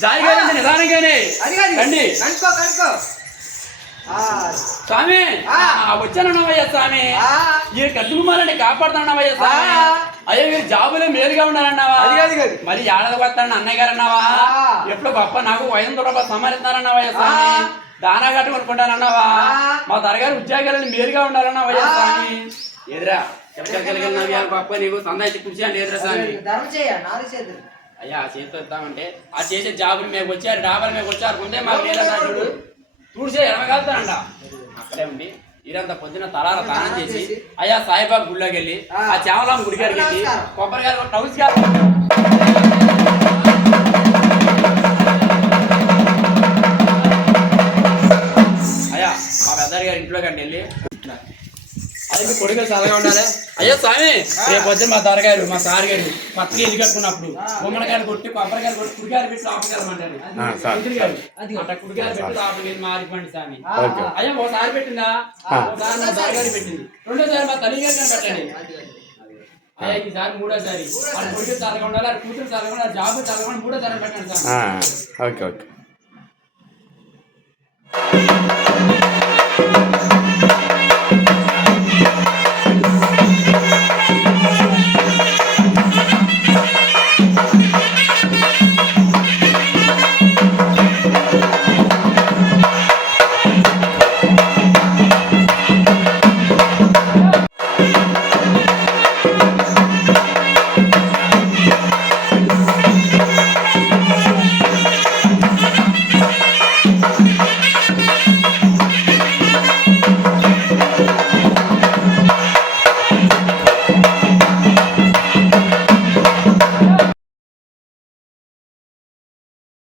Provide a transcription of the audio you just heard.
జాయిగా నిదానంగానే. రండి. కనుక్కో కనుక్కో. స్వామి వచ్చానన్నవయ్యా స్వామి. ఈ కట్టుకుమాలని కాపాడుతానవయ్యా స్వామి. ఆ. అయ్యో మీరు జాబులో మేలుగా ఉన్నారన్నావా. మరి ఏడాది వస్తాను అన్నయ్య గారు అన్నావా. ఎప్పుడు గొప్ప నాకు వైద్యం తోట సంహరిస్తున్నారన్నావయ్యా స్వామి. దానా కట్టు కొనుక్కుంటానన్నావా. మా దరగారు ఉద్యోగాలను మేలుగా ఉండాలన్నావయ్యా. స్వామి. ఎదురా చెప్పగలిగిన గొప్ప నీకు కూర్చో అని ఎదురా స్వామి. అయ్యా ఆ చేతితో ఇద్దామంటే ఆ చేసే జాబులు మేము వచ్చారు డాబాలు మేము వచ్చారు ముందే మాకు చూడు. తూడిసే ఎనగలుగుతానంట అక్కడే ఉండి ఈరంతా పొద్దున తలార స్నానం చేసి అయ్యా సాయిబాబు గుళ్ళోకి వెళ్ళి ఆ. చామలాం గుడి గారికి వెళ్ళి నమస్కారం. కొబ్బరికాయ టౌన్స్ గారు అయ్యా మా పెద్దరి గారి ఇంట్లో కంటే వెళ్ళి మీ కొడుకులు చల్లగా ఉండాలి. అయ్యో స్వామి! రేపు పొద్దున మా దొరగారు మా సార్ గారు పచ్చగా ఇల్లు కట్టుకున్నప్పుడు గుమ్మడికాయలు కొట్టి కొబ్బరికాయలు కొట్టి కుడికాయలు పెట్టి లోపలికెళ్ళమంటారు. అట్లా కుడికాయలు పెట్టి లోపలికి మారిపోండి స్వామి. అయ్యా ఒకసారి పెట్టిందా? ఆ. ఒకసారి మా దొరగారు పెట్టింది. రెండోసారి మా తల్లి గారు పెట్టండి. అయ్యా ఈసారి మూడోసారి. వాళ్ళ కొడుకు చల్లగా ఉండాలి వాళ్ళ కూతురు చల్లగా ఉండాలి జాబ్ చల్లగా ఉండాలి మూడోసారి పెట్టండి సార్. Okay okay.